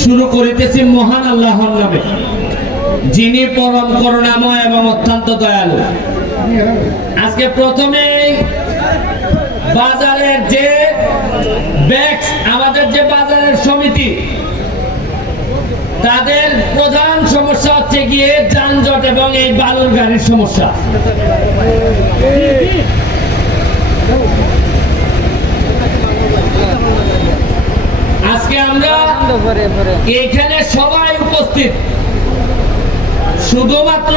শুরু করিতেছি মহান আল্লাহর নামে, যিনি পরম করুণাময় এবং অত্যন্ত দয়ালু। আজকে প্রথমেই বাজারের যে ব্যাগস আমাদের যে বাজারের সমিতি, তাদের প্রধান সমস্যা হচ্ছে গিয়ে যানজট এবং এই বালুর গাড়ির সমস্যা আজকে আমরা এখানে সবাই উপস্থিত। শুধুমাত্র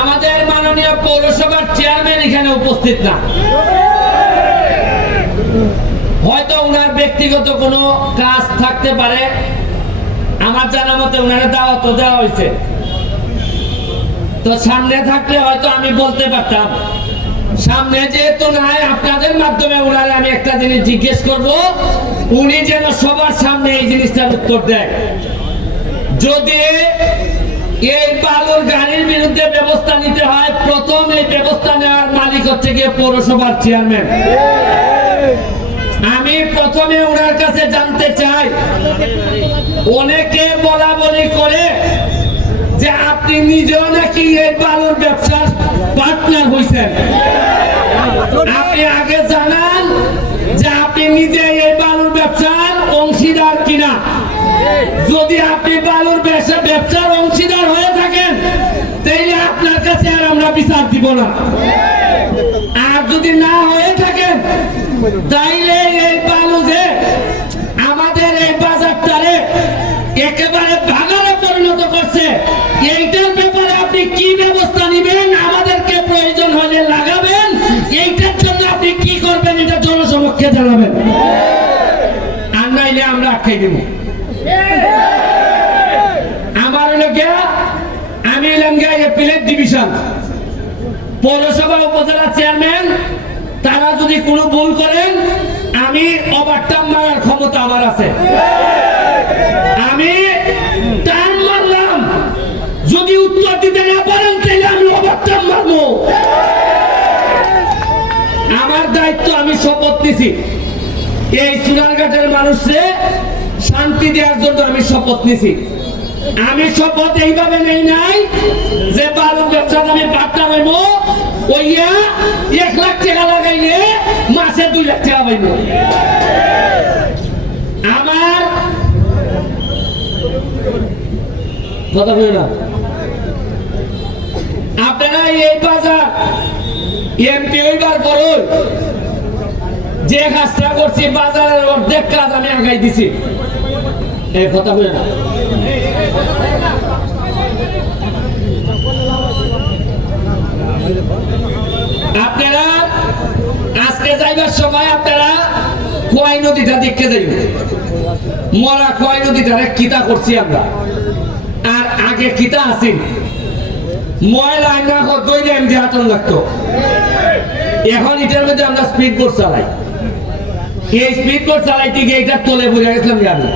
আমাদের মাননীয় পৌরসভার চেয়ারম্যান এখানে উপস্থিত না। হয়তো ওনার ব্যক্তিগত কোনো কাজ থাকতে পারে। আমার জানা মতে ওনারা দাওয়াত দেওয়া হয়েছে। তো সামনে থাকলে হয়তো আমি বলতে পারতাম। সামনে যেহেতু নাই, আপনাদের মাধ্যমে ওনারে আমি একটা জিনিস জিজ্ঞেস করব। উনি যেন সবার সামনে এই জিনিসটার উত্তর দেয়। যদি এই বালুর গাড়ির বিরুদ্ধে ব্যবস্থা নিতে হয়, প্রথম এই ব্যবস্থা নেওয়ার মালিক হচ্ছে গিয়ে পৌরসভার চেয়ারম্যান। আমি প্রথমে ওনার কাছে জানতে চাই, অনেকে বলা বলি করে যে আপনি নিজেও নাকি এই বালুর ব্যবসার পার্টনার হয়েছেন আপনি আগে জানান যে আপনি নিজে এই বালুর ব্যবসার অংশীদার কিনা। যদি আপনি বালুর ব্যবসা ব্যবসার অংশীদার হয়ে থাকেন, তাইলে আপনার কাছে আর আমরা বিচার দিব না। আর যদি না হয়ে থাকেন, তাইলে এই বালু যে আমাদের এই বাজারটারে একেবারে ভাগারে পরিণত করছে এইটার জনসমক্ষে জানাবেন আর নাইলে আমরা আটকাই দিব। আমার হলো গিয়া আমি এলাম গিয়া এপ্রিলের ডিভিশন পৌরসভা উপজেলা চেয়ারম্যান তারা যদি কোনো ভুল করেন, আমি ওভারটার্ম মারার ক্ষমতা আমার আছে। আমি শপথ নিছি এই সুনারঘাটের মানুষে শান্তি দেওয়ার জন্য আমি শপথ নিছি। আমি শপথ এইভাবে নেই নাই যে আমি পার্টনার হইব ওইয়া এক লাখ টাকা লাগাইলে মাসে দুই লাখ টাকা পাইব। আমার কথা বলে না? আপনারা এই বাজার, এমপি হইবার পরই যে কাজটা করছি, বাজারের অর্ধেক কাজ আমি আগাই দিছি। এই কথা বলে না। আপনারা, আজকে যাইবার সময় আপনারা খোয়াই নদীটা দেখতে যাইব মরা খোয়াই নদীটারে কিতা করছি আমরা। আর আগে কিতা আছি? ময়লা আইনা দইলে এমনি আতন লাগতো। এখন এটার মধ্যে আমরা স্পিড বোট চালাই। এই স্পিড বোট চালাইতে গিয়ে এটা তলে পড়ে গেছিলাম জানি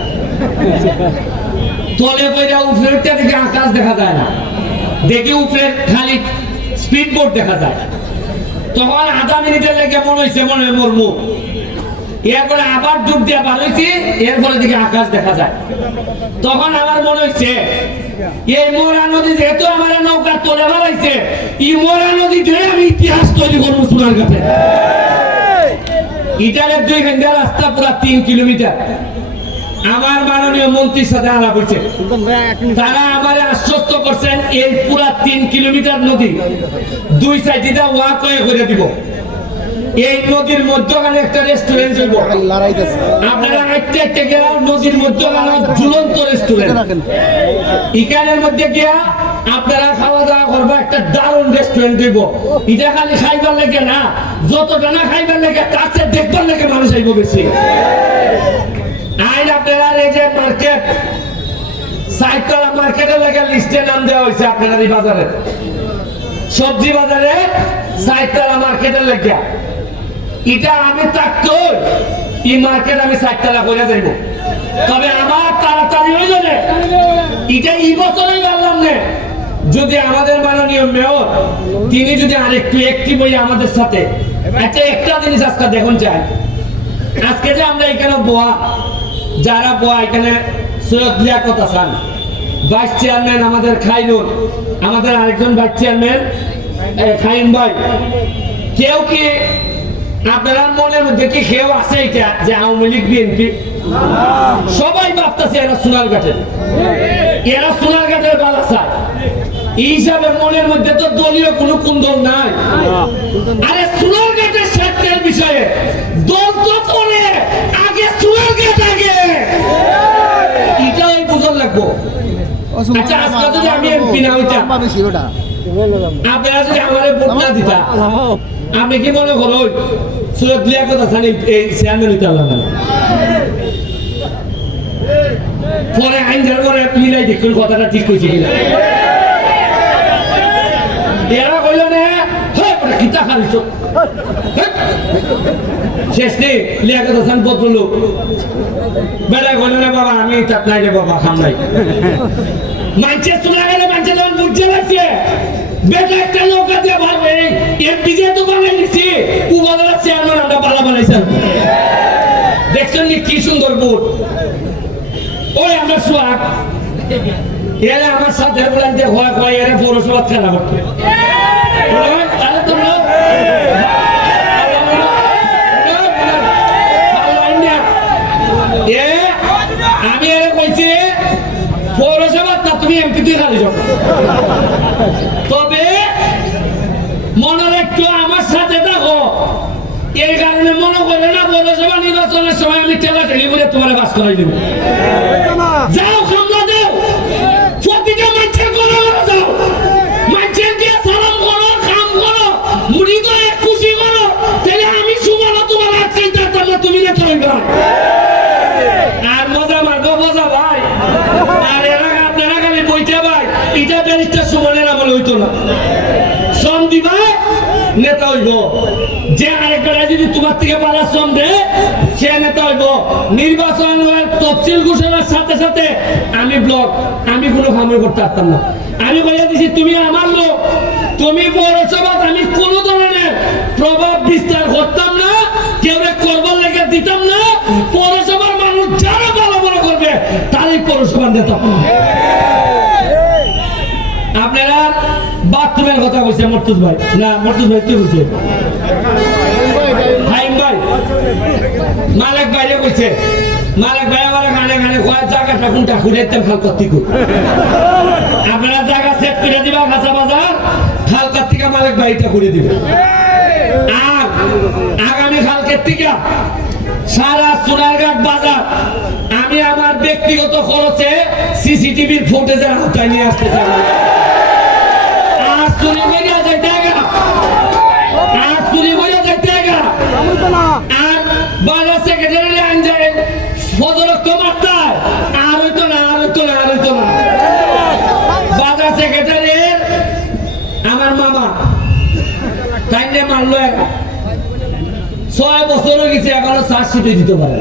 তলে পড়ে উপরেরটা দেখে আকাশ দেখা যায় না। দেখি উপরে খালি স্পিড বোট দেখা যায়। তখন আধা মিনিটের লেগে মনে হয়েছে মনে হয় মরমু এরপরে আবার ডুব দিয়ে হয়েছি এরপরে দিকে আকাশ দেখা যায়। তখন আমার মনে হচ্ছে এই মোরা নদী যেহেতু আমার নৌকা তোলে বাড়াইছে, এই মোরা নদী ধরে আমি ইতিহাস তৈরি করব সোনার কাছে। ইটালের দুই ঘণ্টা রাস্তা পুরা তিন কিলোমিটার। আমার মাননীয় মন্ত্রীর সাথে আলাপ হয়েছে। তারা আমার আশ্বস্ত করছেন, এই পুরা তিন কিলোমিটার নদী দুই সাইড ওয়াক করে দিব। এই নদীর মধ্যখানে একটা রেস্টুরেন্ট হইব। আপনারা হাঁটতে হাঁটতে গেলাম নদীর মধ্যখানে ঝুলন্ত রেস্টুরেন্ট ইকানের মধ্যে গিয়া আপনারা খাওয়া দাওয়া করব একটা দারুণ রেস্টুরেন্ট দিব এটা খালি খাইবার লেগে না যতটা না খাইবার লেগে তার চেয়ে দেখবার লেগে মানুষ আইব বেশি। আইন আপনারা এই যে মার্কেট সাইকলা মার্কেটের লেগে লিস্টে নাম দেওয়া হয়েছে আপনাদের এই বাজারে। সবজি বাজারে সাইকলা মার্কেটের লেগে। এটা আমি থাকতো এই মার্কেট আমি সাইকলা করে যাইব। তবে আমার তাড়াতাড়ি হয়ে যাবে। এটা এই বছরই পারলাম না। যদি আমাদের মাননীয় মেয়র তিনি যদি আরেকটু একটি বই আমাদের সাথে। আচ্ছা একটা জিনিস আজকে দেখুন চাই। আজকে যে আমরা এখানে বোয়া যারা বয় এখানে সৈয়দ লিয়াকত হাসান ভাইস চেয়ারম্যান আমাদের খাইরুল আমাদের আরেকজন ভাইস চেয়ারম্যান এ, খাইম ভাই। কেউ কি আপনারা মনের মধ্যে কি কেউ আছে এটা যে আওয়ামী লীগ বিএনপি? সবাই ভাবতেছে এরা সোনার ঘাটের। এরা সোনার ঘাটের এই হিসাবে মনের মধ্যে তো দলীয় কোনো কুন্দল নাই। আরে সোনার ঘাটের স্বার্থের বিষয়ে দল তো করে আগে সোনার ঘাট আগে। এটাই বুঝন লাগবো। আচ্ছা আজকে যদি আমি এমপি না হইতাম আপনারা যদি আমার ভোট না দিতা? আপনি কি মনে করো সুরত লিয়া কথা জানি এই চেয়ারম্যান হইতে পরে আইন মিলাই দেখুন কথাটা ঠিক কিনা। এরা কইল না কিতা বাবা, আমি তাত নাই রে, বাবা, খাম নাই। মানছে লাগছে বেটা একটা নৌকা দিয়ে ভাবে এর পিছিয়ে তো বানাই নিছি চেয়ারম্যান আমরা পালা বানাইছেন। দেখছেন কি সুন্দর বুট? ওই আমরা সোয়াগ এরা আমার সাথে বলেন যে হয় হয় এরা পৌরসভা খেলা করতে ওই, তাহলে তোমরা তবে মনে রাখতো আমার সাথে থাকো এই কারণে মনে করে না, পৌরসভা নির্বাচনের সময় আমি ঠেলি করে তোমার বাস করাই দেবো। যাও খামলা দাও করে খুশি করো। তাহলে আমি তোমার তুমি না চলবা আর মজা মারবো মজা ভাই আর এরা আপনারা খালি বইতে ভাই ব্যারিস্টার সুমনের আমল হইতো না। শ্রম দিবা, নেতা হইব। যে আরেকটা যদি তোমার থেকে পালা শ্রম দে, সে নেতা হইব। নির্বাচন হওয়ার তফসিল ঘোষণার সাথে সাথে আমি ব্লক, আমি কোনো খামে করতে পারতাম না। আমি বলে দিছি, তুমি আমার লোক। তুমি পৌরসভা আমি কোনো ধরনের প্রভাব বিস্তার করতাম না, কেউ করবার লেগে দিতাম না। পৌরসভার মানুষ যারা ভালো ভালো করবে, তারই পৌরসভার নেতা আপনারা বাথরুমের কথা বলছে মর্তুজ ভাই। না, মর্তুজ ভাই কি বলছে মালিক কইছে, মালিক ভাই আমার জায়গাটা কোনটা? খাল করতে জায়গা সেট করে দিবা খাল কার্তিকা মালিক করে দিবে। আর আগামী কালকের থেকে সারা সোনারঘাট বাজার, আমি আমার ব্যক্তিগত খরচে সিসিটিভির ফুটেজের আওতায় নিয়ে আসতে চাই। চুরি করিয়া যাইতে আর চুরি করিয়া যাইতে আর বাজার সেক্রেটারি আইন যায় ফজরক্ত মাত্রায় না, আর হইতো না, আর হইতো না। আমার মামা। তাই মারলো একা। ছয় বছর হয়ে গেছে, এখনও চার্জশিটে দিতে পারে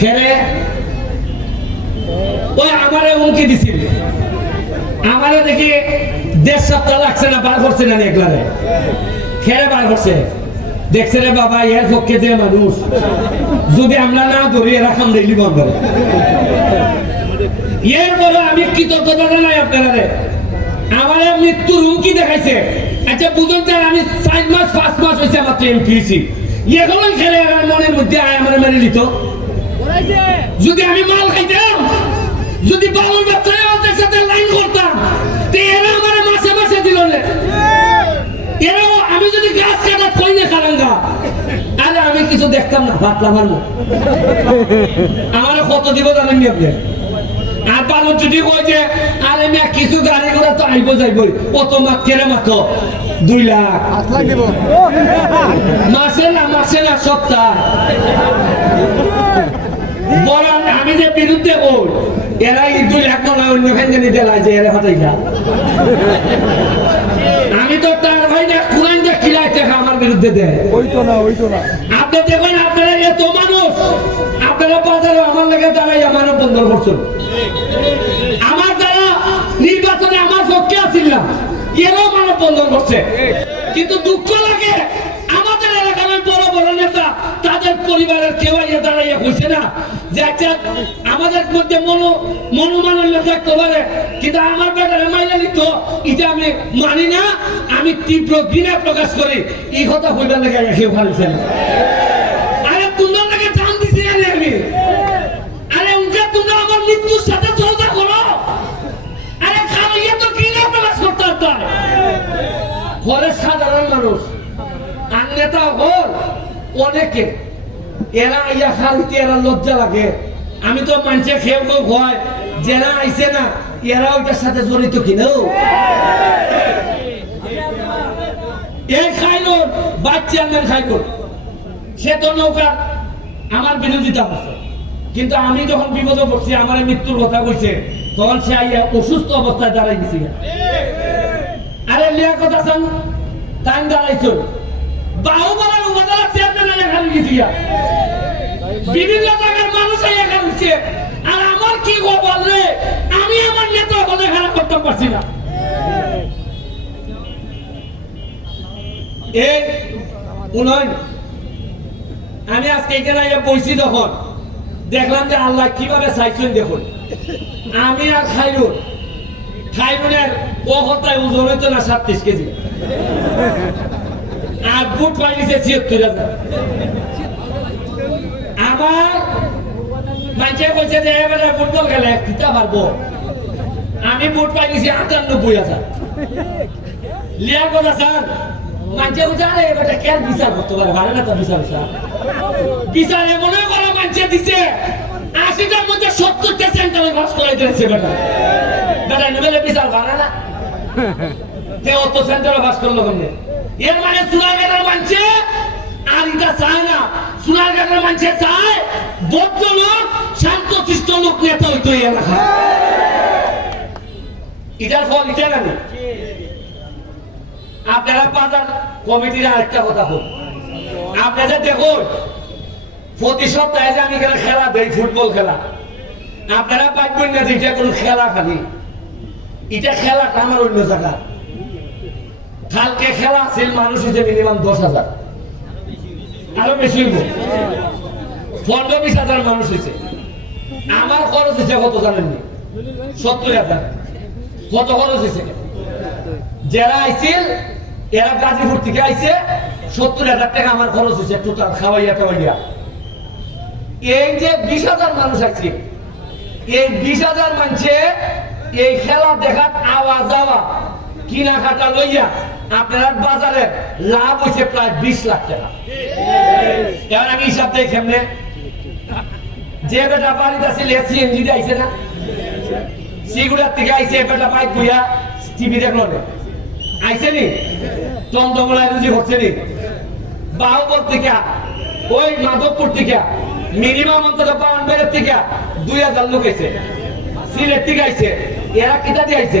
খেলে। ওই আমারে হুমকি দিছিল। আমারে দেখি দেড় সপ্তাহ লাগছে না, বার করছে না একলারে। খেলে বার করছে। দেখছে রে বাবা, এর পক্ষে যে মানুষ। যদি আমরা না ধরি, এরা খাম বন্ধ এর আমি কৃতজ্ঞতা জানাই আপনারা আমার মৃত্যুর হুমকি দেখাইছে। আচ্ছা বুঝুন স্যার, আমি চার মাস, পাঁচ মাস হয়েছে আমার এমপি হয়েছি এখন খেলে আমার মনের মধ্যে আয় আমার মেরে নিত। যদি আমি মাল খাইতাম, যদি বালুর ব্যবসায়ী সাথে লাইন করতাম, তো এরা আমার মাসে মাসে দিল না এরাও আমি যদি গাছ কাটা কই না আরে আমি কিছু দেখতাম না ভাবলাম আমার আমার কত দিব জানেন আপনি? আর বালু যদি কই যে আরে মিয়া কিছু গাড়ি ঘোড়া তো আইব যাইব। কত মাত কেড়ে মাত্র দুই লাখ। মাসে না মাসে না সপ্তাহ। বরং আমি যে বিরুদ্ধে বল এরা এই দুই লাখ টাকা অন্য খান জানি দেলাই যে এরা ফাটাইলা আমি তো তার ভাই না কুরান যে কিলাই টাকা আমার বিরুদ্ধে দেয়। হইতো না হইতো না। আপনি দেখবেন আপনারা এত মানুষ। আপনারা বাজারে আমার লেগে দাঁড়াই আমার বন্ধ করছেন। আমার দ্বারা নির্বাচনে আমার পক্ষে আসিল না। এরাও মানব বন্ধন করছে। কিন্তু দুঃখ লাগে আমাদের এলাকার ওই বড় বড় নেতা তাদের পরিবারের কেউ আইয়া দাঁড়াইয়া হয়েছে না যে আমাদের মধ্যে মনো থাকতে পারে, কিন্তু আমার বেটারে মাইলে নিত, এটা আমি মানি না, আমি তীব্র ঘৃণা প্রকাশ করি। এই কথা হইবার লেগে কেউ ভালোছেন আরে তোমরা লাগে জান দিছি না আমি। আরে উনকে তোমরা আমার মৃত্যুর সাথে সৌদা করো। আরে খালিয়ে তো ঘৃণা প্রকাশ করতে পারতাম ঘরে সাধারণ মানুষ, আর নেতা হল অনেকে। এরা ইয়া খালিতে এরা লজ্জা লাগে। আমি তো মানুষে খেয়ে ভয় যারা আইছে না, এরা ওইটার সাথে জড়িত এই বাচ্চা খাইলো সে তো নৌকা আমার বিরোধিতা করছে। কিন্তু আমি যখন বিপদে পড়ছি, আমার মৃত্যুর কথা কইছে, তখন সে আইয়া অসুস্থ অবস্থায় দাঁড়াই গেছি আরে লিয়াকত হাসান টাইম দাঁড়াইছো। বাহুবলের উপজেলা চেয়ারম্যান এখানে গেছি বিভিন্ন জায়গার মানুষ এখানে হচ্ছে। আর আমার কি খবর রে? আমি আমার নেতা হলে খারাপ করতে পারছি না। আমি আজকে এখানে বইছি তখন দেখলাম যে আল্লাহ কীভাবে চাইছেন দেখুন। আমি আর খাইরুন। খাইরুনের কহতায় ওজন হইতো না সাতত্রিশ কেজি। আর বুট পাইছে ছিয়াত্তর হাজার। আমার মানুষে কইছে যে এবারে ফুটবল খেলে কিতা পারব। আমি বুট পাইছি আটানব্বই হাজার। লিয়া কথা স্যার মানুষে কইছে আরে এবারে কেন বিচার করতে পারে? ভালো না তো বিচার বিচার বিচার এমনও করা মানুষে দিছে আশিটার মধ্যে সত্তরটা সেন্টারে বাস করাই দিয়েছে বেটা। বেটা নেবেলে বিচার ভালো না। তে অত সেন্টারে বাস করল কেমনে? এর মানে সুনারগাঁয়ের মানছে আর এটা চায় না। সুনারগাঁয়ের মানছে চায় বদ্ধ শান্ত শিষ্ট লোক নেতা হইতো এই এলাকা এটার ফল এটা না। আপনারা বাজার কমিটির আরেকটা কথা হোক আপনারা দেখুন, প্রতি সপ্তাহে যে আমি এখানে খেলা দেই, ফুটবল খেলা। আপনারা পাইবেন না যে এটা কোনো খেলা খালি। এটা খেলাটা আমার অন্য জায়গা। কালকে খেলা আছিল মানুষ হয়েছে মিনিমাম দশ হাজার। আরও বেশি হইব। পনেরো বিশ হাজার মানুষ হয়েছে। আমার খরচ হয়েছে কত জানেননি সত্তর হাজার। কত খরচ হয়েছে? যারা আইছিল, এরা গাজীপুর থেকে আইছে, সত্তর হাজার টাকা আমার খরচ হয়েছে টোটাল খাওয়াইয়া টাওয়াইয়া এই যে বিশ হাজার মানুষ আছে এই বিশ হাজার মানুষে এই খেলা দেখার আওয়াজ যাওয়া কিনা খাটা লইয়া আপনার বাজারে লাভ হয়েছে প্রায় বিশ লাখ টাকা। এবার আমি হিসাব দেই কেমনে যে বেটা বাড়িতে আছে সিএনজি দিয়ে আইছে না? সিগুড়ার থেকে আইছে বেটা বাইক বইয়া, টিভি দেখল না। আইছে নি? চন্দ্রমলায় রুজি হচ্ছে নি? বাহুবল থেকে, ওই মাধবপুর থেকে, মিনিমাম অন্তত পাওয়ানবের থেকে দুই হাজার লোক আইছে। সিলেট থেকে আইছে, এরা কিতা দিয়ে আইছে?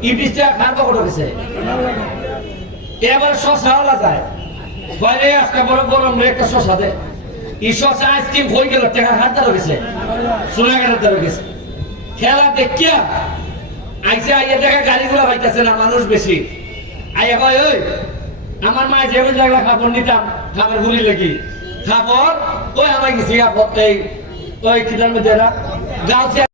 দে ই বিশ টাকা খান এবার শশা ওলা যায়। বাইরে আজকে বড় গরম রে, একটা শশা দে। ই শশা আইসক্রিম হয়ে গেল হাত গেছে গেলে গেছে। খেলা দেখিয়া আইসা আইয়া দেখা গাড়িগুলো পাইতেছে না, মানুষ বেশি। আইয়া কয়, ওই, আমার মায়ে যে জায়গা খাবার নিতাম, খাবার ঘুরি লাগি। খাবার, ওই আমার গেছি এই ওই কিটার মধ্যে